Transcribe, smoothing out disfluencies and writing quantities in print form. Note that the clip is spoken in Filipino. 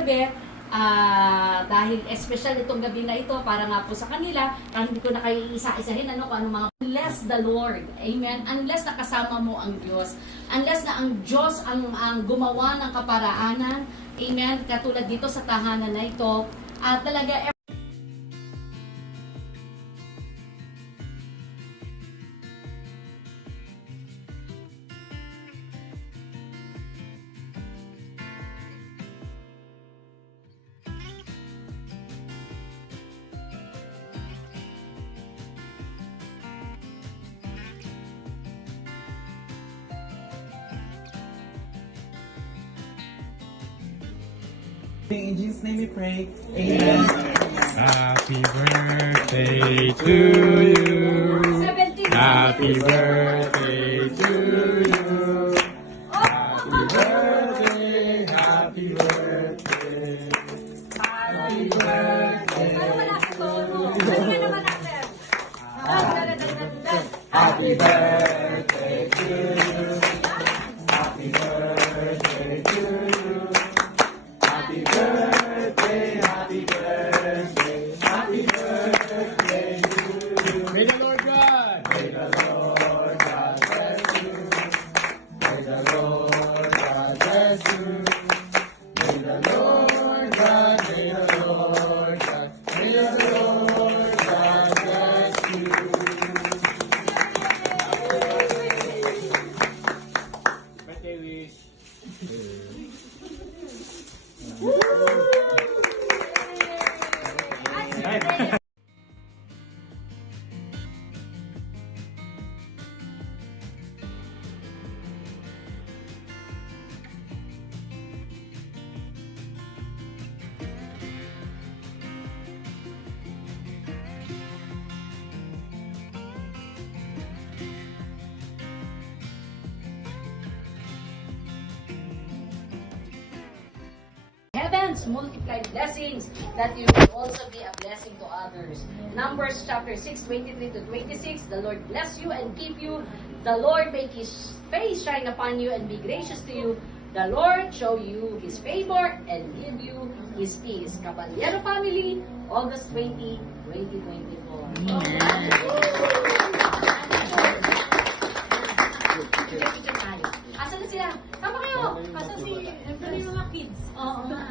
gabi. Dahil special itong gabi na ito para nga po sa kanila, para hindi ko na kayo isa-isahin kung ano mga unless the Lord, amen, unless nakasama mo ang Diyos, unless na ang Diyos ang gumawa ng kaparaanan, amen, katulad dito sa tahanan na ito, talaga In Jesus' name we pray. Amen. Happy birthday to you. Happy birthday to you. Happy birthday, happy birthday. Happy birthday. Happy birthday to you. Happy birthday to you. Happy birthday, happy birthday, happy birthday to you. May the Lord God bless you. May the Lord God bless you. May the Lord God, may the Lord God, may the Lord God bless you. Birthday wish. heaven's multiplied blessings, that you will also be a blessing to others. Numbers chapter 6, 23 to 26, the Lord bless you and keep you. The Lord make His face shine upon you and be gracious to you. The Lord show you His favor and give you His peace. Caballero family, August 20, 2024. Asan na sila? Tama kayo! Asan si... Asan yung mga kids? Oo nga.